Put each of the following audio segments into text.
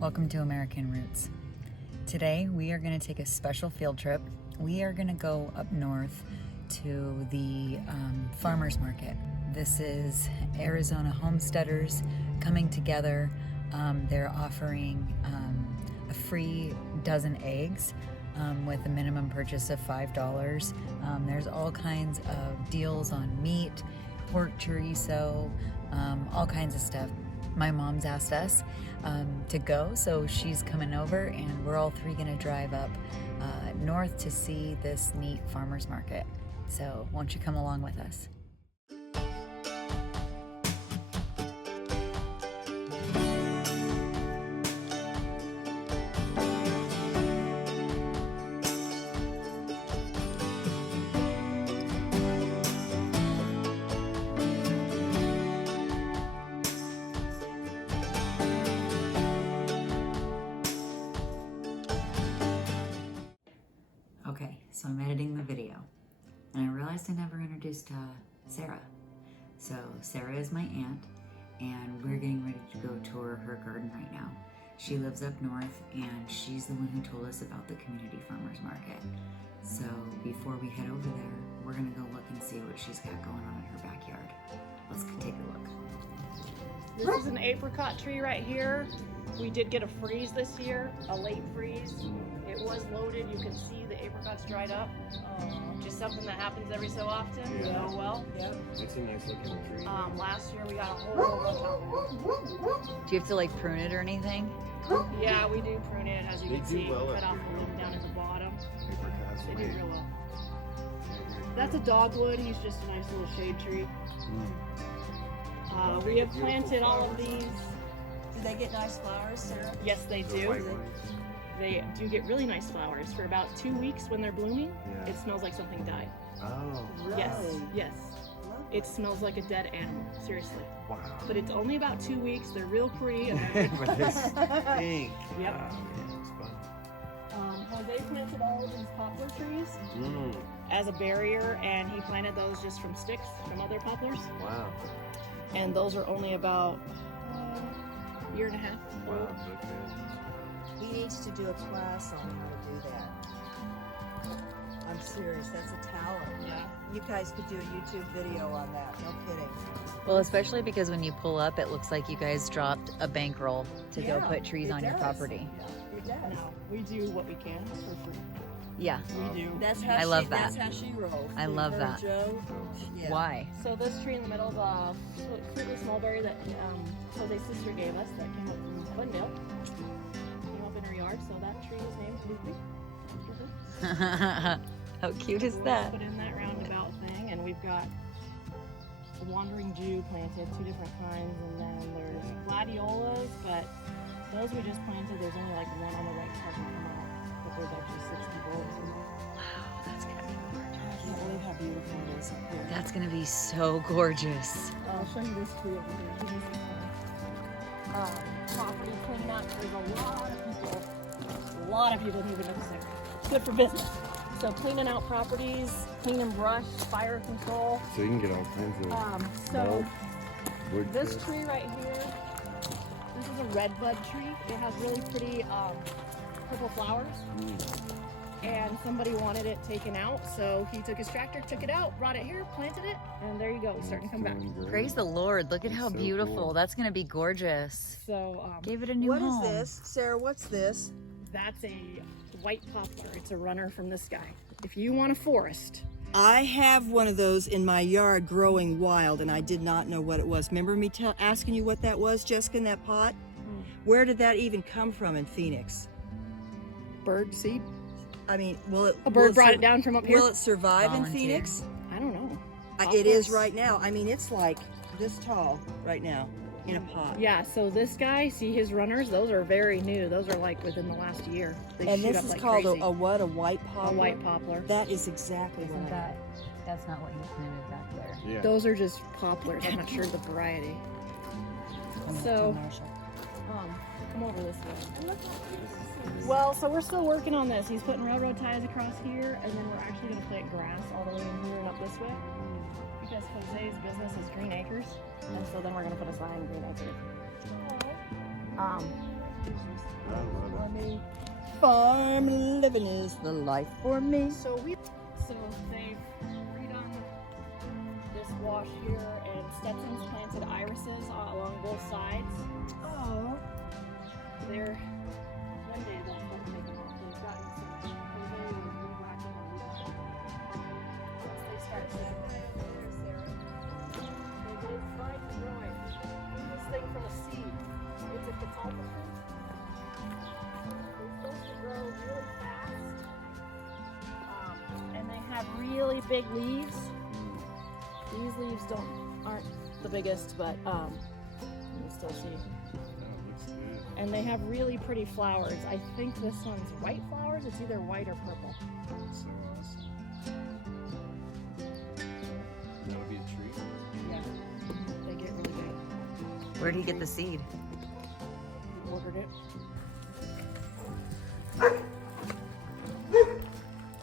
Welcome to American Roots. Today we are going to take a special field trip. We are going to go up north to the farmers market. This is Arizona homesteaders coming together. They're offering a free dozen eggs with a minimum purchase of $5. There's all kinds of deals on meat, pork chorizo, all kinds of stuff. My mom's asked us to go, so she's coming over, and we're all three gonna drive up north to see this neat farmers market. So won't you come along with us? Okay, so I'm editing the video, and I realized I never introduced Sarah. So Sarah is my aunt, and we're getting ready to go tour her garden right now. She lives up north, and she's the one who told us about the community farmers market. So before we head over there, we're gonna go look and see what she's got going on in her backyard. Let's take a look. This is an apricot tree right here. We did get a freeze this year, a late freeze. It was loaded. You can see the apricots dried up. Just something that happens every so often. Yeah. Oh well. Yeah, it's a nice looking tree. Last year we got a whole Do you have to like prune it or anything? Yeah, we do prune it, as you They can do see. well We up cut off here. a limb down at the bottom. Apricots, They do wait. real well. That's a dogwood. He's just a nice little shade tree. We have planted all of these. Do they get nice flowers, Sarah? Yes, they The do. white ones. They do get really nice flowers. For about 2 weeks when they're blooming, Yeah. it smells like something died. Oh, Yes, Really? yes. Lovely. It smells like a dead animal, seriously. wow. But it's only about 2 weeks. They're real pretty. And they're But they stink. Yep. Oh, man, it's fun. Jose planted all of these poplar trees as a barrier, and he planted those just from sticks from other poplars. Wow. And those are only about a year and a half. Wow, look good. He needs to do a class on how to do that. I'm serious, that's a talent. Yeah. You guys could do a YouTube video on that, no kidding. Well, especially because when you pull up, it looks like you guys dropped a bankroll to go Yeah, put trees it on your does. property. It does. No, we do what we can for free. Yeah. We do. That's how I she, love That's that. how she rolls. I love Her, that. Joe. Yeah. Why? So this tree in the middle is a fruitless mulberry that Jose's sister gave us that came up from Glendale. Came up in her yard, so that tree was named Loopy. How cute is that? Put in that roundabout thing, and we've got a wandering Jew planted, 2 different kinds, and then there's gladiolas, but those we just planted. There's only like one on the right side of the mount, but there's actually 60 bulbs in there. Wow, that's gonna be gorgeous. I can't believe how beautiful it is up here. That's gonna be so gorgeous. I'll show you this tree over here. This is property cleanup. There's a lot of people who even notice it. It's good for business. So cleaning out properties, cleaning brush, fire control. So you can get all kinds of So wood. this chips. tree right here, this is a redbud tree. It has really pretty purple flowers. And somebody wanted it taken out, so he took his tractor, took it out, brought it here, planted it, and there you go. It's starting to come back. Doing great. Praise the Lord. Look at That's how so beautiful. cool. That's gonna be gorgeous. So Gave it a new What home. is this? Sarah, what's this? that's a white poplar. It's a runner from this guy. If you want a forest, I have one of those in my yard growing wild, and I did not know what it was. Remember me asking you what that was, Jessica, in that pot? Where did that even come from in Phoenix? bird seed. I mean, will it? A will bird it brought sur- it down from up here. Will it survive in Volunteer. Phoenix? I don't know. It is Poplars? right now. I mean, it's like this tall right now in a pot. Yeah, so this guy, see his runners? Those are very new. Those are like within the last year. They And shoot this up is like called crazy. a what? A white poplar? A white poplar. That is exactly Isn't right. that? That's not what you planted back there. Yeah. Those are just poplars. I'm not sure the variety. So, come over this way. Well, so we're still working on this. He's putting railroad ties across here, and then we're actually going to plant grass all the way in here and up this way. Because Jose's business is Green Acres, and so then we're going to put a sign Green Acres. I love For me, farm living is the life for me. So they've redone this wash here, and Stetson's planted irises along both sides. Oh, They're one day they'll start taking off. They've gotten some very whacking and once they start taking off, they've tried to grow it. This thing from a seed. It's a catalpa tree. They're supposed to grow really fast, and they have really big leaves. These leaves aren't the biggest, but you still see. That looks good. And they have really pretty flowers. I think this one's white flowers. It's either white or purple. That's so awesome. That would be a tree. Yeah, they get really big. Where do you get the seed? We ordered it.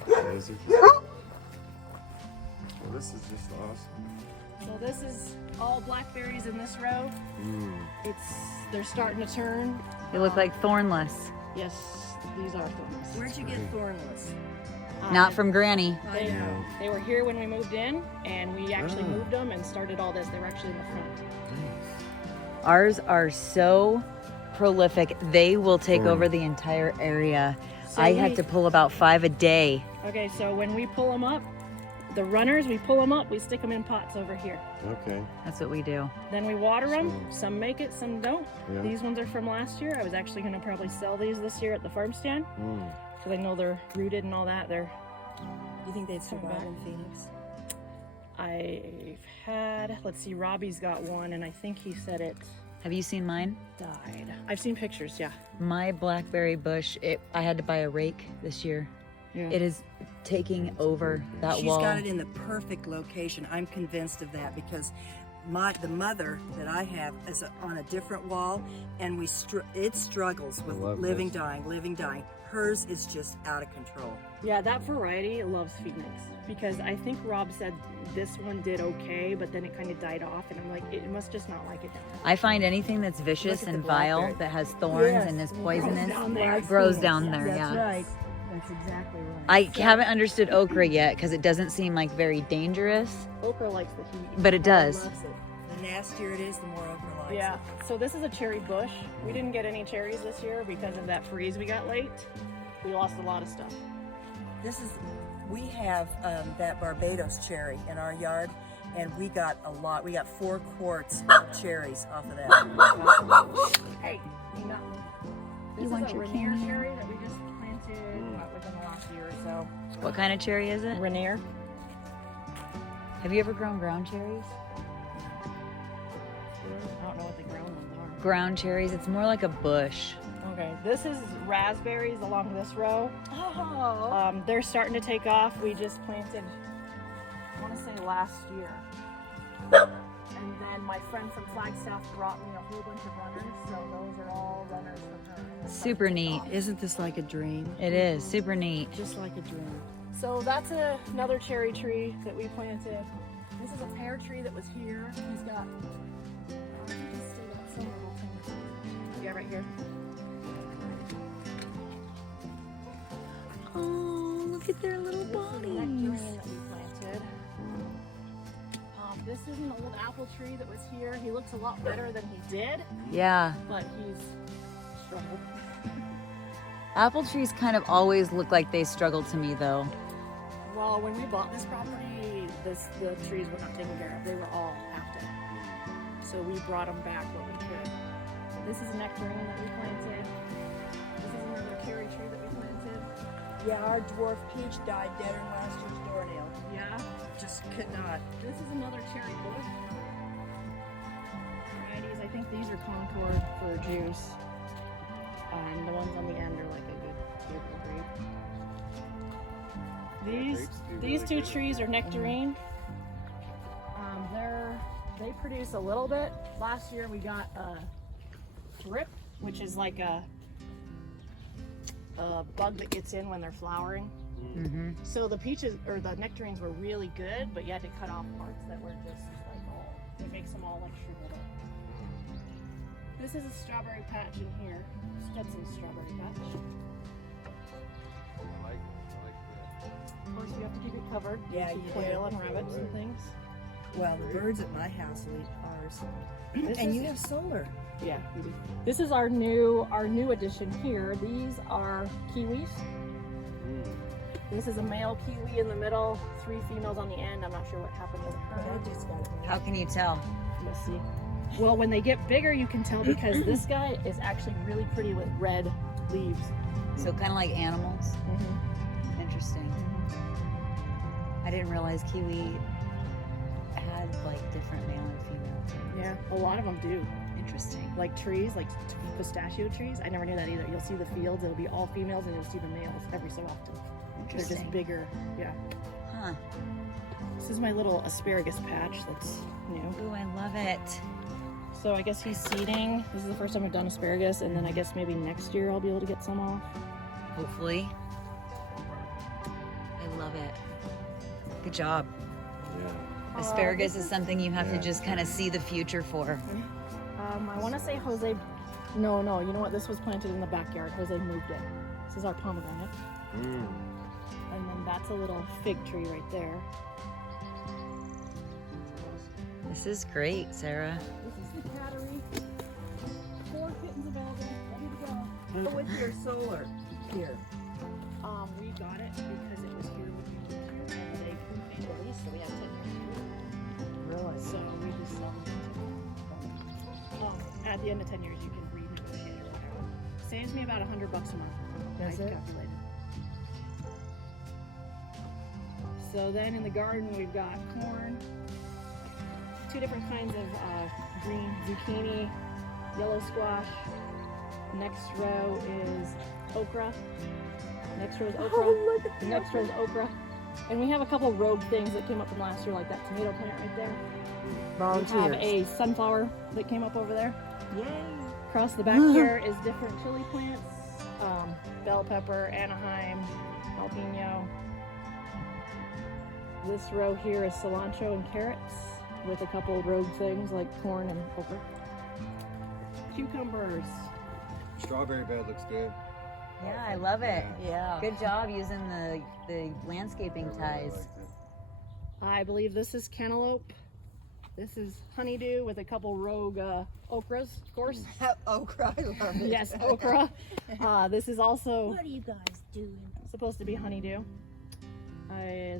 Those are well, this is just awesome. So this is all blackberries in this row. Mm. They're starting to turn. They look like thornless. Yes, these are thorns. where'd you get thornless? Not from Granny. They, know. they were here when we moved in, and we actually moved them and started all this. They were actually in the front. Ours are so prolific. They will take over the entire area. So I had to pull about 5 a day. Okay, so when we pull them up, the runners, we pull them up, we stick them in pots over here. Okay. That's what we do. Then we water them. Some make it, some don't. Yeah. These ones are from last year. I was actually going to probably sell these this year at the farm stand Mm. because I know they're rooted and all that. You think they'd survive back. in Phoenix? I've had, let's see, Robbie's got one, and I think he said it Have you seen mine? died. I've seen pictures, yeah. My blackberry bush, I had to buy a rake this year. Yeah. It is taking over that She's wall. got it in the perfect location. I'm convinced of that because the mother that I have is on a different wall, and it struggles with love living, this. dying, living, dying. Hers is just out of control. Yeah, that variety loves Phoenix because I think Rob said this one did okay, but then it kind of died off, and I'm like, it must just not like it down there. I find anything that's vicious Look at and the vile blackberry. that has thorns Yes. and is poisonous down there. grows down there. That's Yeah. right. That's exactly right. I haven't understood okra yet because it doesn't seem like very dangerous, Okra likes the heat. but it does. Loves it. The nastier it is, the more okra likes Yeah, it. so this is a cherry bush. We didn't get any cherries this year because of that freeze we got late. We lost a lot of stuff. We have that Barbados cherry in our yard, and we got a lot. We got 4 quarts of cherries off of that. Hey, you got this You want is a your Rainier candy? cherry that we just planted within the last year or so. What kind of cherry is it? Rainier. Have you ever grown ground cherries? I don't know what the ground ones are. Ground cherries, it's more like a bush. Okay, this is raspberries along this row. Oh. They're starting to take off. We just planted, I want to say last year. And then my friend from Flagstaff brought me a whole bunch of runners, so those are all runners from her. They're Super starting to take neat. off. Isn't this like a dream? It is super neat. Just like a dream. So that's another cherry tree that we planted. This is a pear tree that was here. He's got, I think he's still got some little things. Yeah, right here. Oh, look at their little This is a bodies. nectarine that we planted. This is an old apple tree that was here. He looks a lot better than he did, Yeah. but he's struggled. Apple trees kind of always look like they struggle to me though. Well, when we bought this property, the trees were not taken care of. They were all half dead. So we brought them back what we could. This is a nectarine that we planted. This is another cherry tree that we planted. Yeah, our dwarf peach died dead in last year's doornail. Yeah. Just could not. This is another cherry bush. Varieties. I think these are Concord for juice. The ones on the end are like a good table grape. grapes do These really two good. trees are nectarine. They produce a little bit. Last year we got a drip, which is like a bug that gets in when they're flowering. Mm-hmm. So the peaches or the nectarines were really good, but you had to cut off parts that were just like it makes them all like shriveled up. This is a strawberry patch in here. That's in strawberry patch. I like that. Of course, you have to keep it covered. Yeah, to you quail do. and rabbits and things. Well, the birds at my house will eat ours. This And is- you have solar. Yeah, we do. This is our new addition here. These are kiwis. This is a male kiwi in the middle, 3 females on the end. I'm not sure what happened with But her. I just got it. How can you tell? Let's see. Well, when they get bigger, you can tell because this guy is actually really pretty with red leaves. So kind of like animals. Mm-hmm. Interesting. I didn't realize kiwi had like different male and female things. Yeah, a lot of them do. Interesting. Like trees, like pistachio trees. I never knew that either. You'll see the fields, it'll be all females, and you'll see the males every so often. They're Interesting. just bigger. Yeah. Huh. This is my little asparagus patch that's new. Ooh, I love it. So I guess he's seeding. This is the first time I've done asparagus, and then I guess maybe next year I'll be able to get some off. Hopefully. I love it. Good job. Yeah. Asparagus this is something you have to Yeah. just kind of see the future for. I want to say Jose. No, you know what? This was planted in the backyard. Jose moved it. This is our pomegranate, and then that's a little fig tree right there. This is great, Sarah. This is the cattery. 4 kittens available, ready to go. With your solar here. We got it because it was here when we moved here, and they paid the lease, so we had 10 years. Really? So we just at the end of 10 years, you can renegotiate or whatever. Saves me about $100 a month. Does I it? calculated. So then in the garden, we've got corn, 2 different kinds of green zucchini, yellow squash. Next row is okra. Next row is okra. Oh, look at The next row is okra. And we have a couple rogue things that came up from last year, like that tomato plant right there. We have a sunflower that came up over there. Yay! Across the back here is different chili plants. Bell pepper, Anaheim, jalapeno. This row here is cilantro and carrots with a couple rogue things like corn and okra. Cucumbers. Strawberry bed looks good. Yeah, I love it. Yeah. Good job using the landscaping ties. I believe this is cantaloupe. This is honeydew with a couple rogue okras, of course. Okra, I love it. Yes, okra. This is also What are you guys doing? supposed to be honeydew.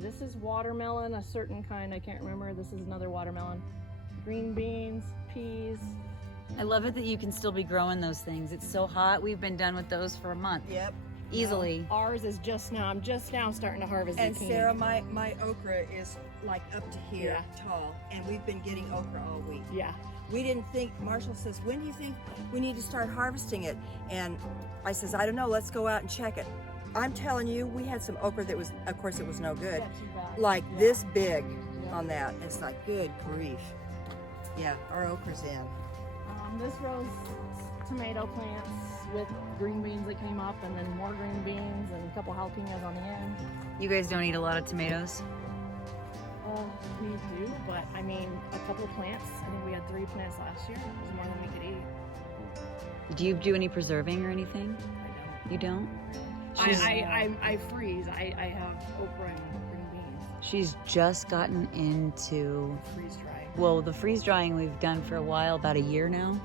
This is watermelon, a certain kind, I can't remember. This is another watermelon. Green beans, peas. I love it that you can still be growing those things. It's so hot. We've been done with those for a month. Yep. Easily. Ours is just now, I'm just now starting to harvest And zucchini. Sarah, my okra is like up to here tall, and we've been getting okra all week. Yeah. We didn't think, Marshall says, when do you think we need to start harvesting it? And I says, I don't know, let's go out and check it. I'm telling you, we had some okra that was, of course it was no good, Not too bad. like this big Yeah. on that. It's like, good grief. Yeah, our okra's in. This row's tomato plants with green beans that came up, and then more green beans and a couple jalapenos on the end. You guys don't eat a lot of tomatoes? We do, but I mean, a couple plants. I think we had 3 plants last year. It was more than we could eat. Do you do any preserving or anything? I You don't? don't. I freeze. I have okra and green beans. She's just gotten into, Freeze dry. well, the freeze drying we've done for a while, about a year now,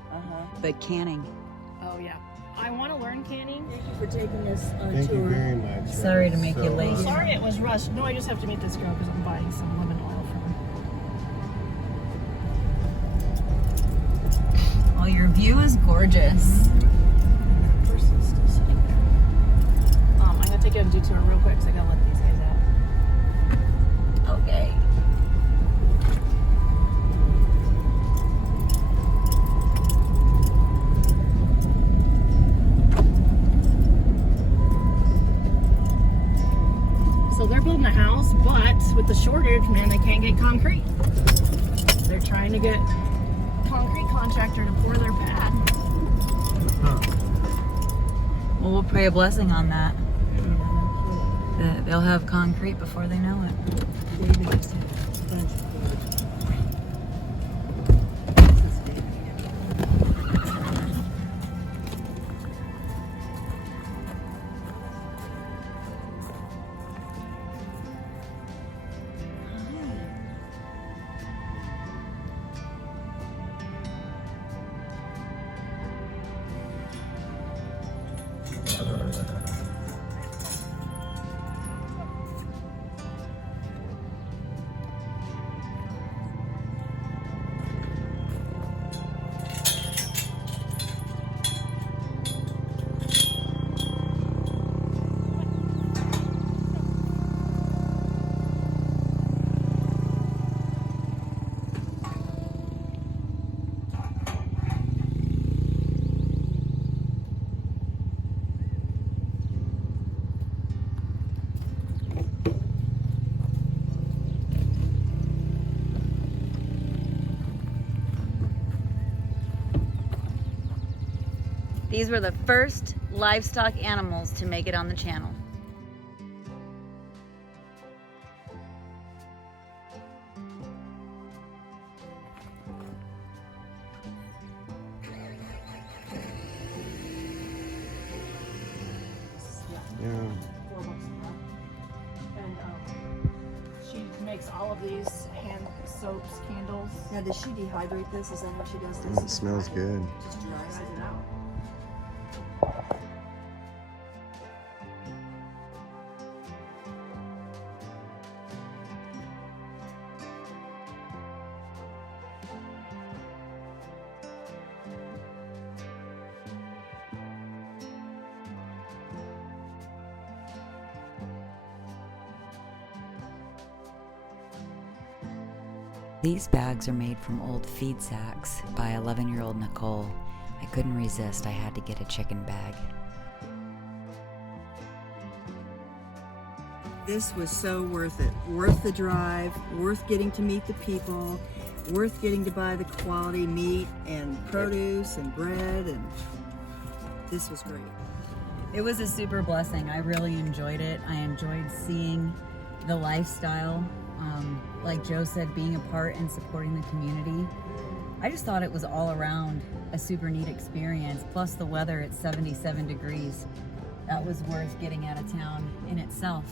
but canning. Oh yeah. I want to learn canning. Thank you for taking us on a Thank you tour. very much. Sorry to make you late. Sorry it was rushed. No, I just have to meet this girl because I'm buying some lemon oil from her. Well, your view is gorgeous. Person's still sitting there. I'm gonna take a detour real quick because I gotta let these guys out. Okay. So they're building a house, but with the shortage, man, they can't get concrete. They're trying to get a concrete contractor to pour their pad. Well, we'll pray a blessing on that. That they'll have concrete before they know it. These were the first livestock animals to make it on the channel. Yeah. $4 a month. And she makes all of these hand soaps, candles. Now, does she dehydrate this? Is that how she does Mm, this? it smells good. Just dries Dries it. it out. These bags are made from old feed sacks by 11-year-old Nicole. I couldn't resist, I had to get a chicken bag. This was so worth it. Worth the drive, worth getting to meet the people, worth getting to buy the quality meat and produce and bread, and this was great. It was a super blessing. I really enjoyed it. I enjoyed seeing the lifestyle. Like Joe said, being a part and supporting the community. I just thought it was all around a super neat experience. Plus the weather at 77 degrees. That was worth getting out of town in itself.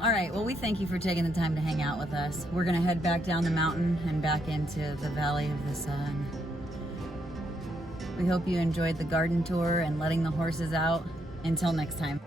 All right, well, we thank you for taking the time to hang out with us. We're gonna head back down the mountain and back into the Valley of the Sun. We hope you enjoyed the garden tour and letting the horses out. Until next time.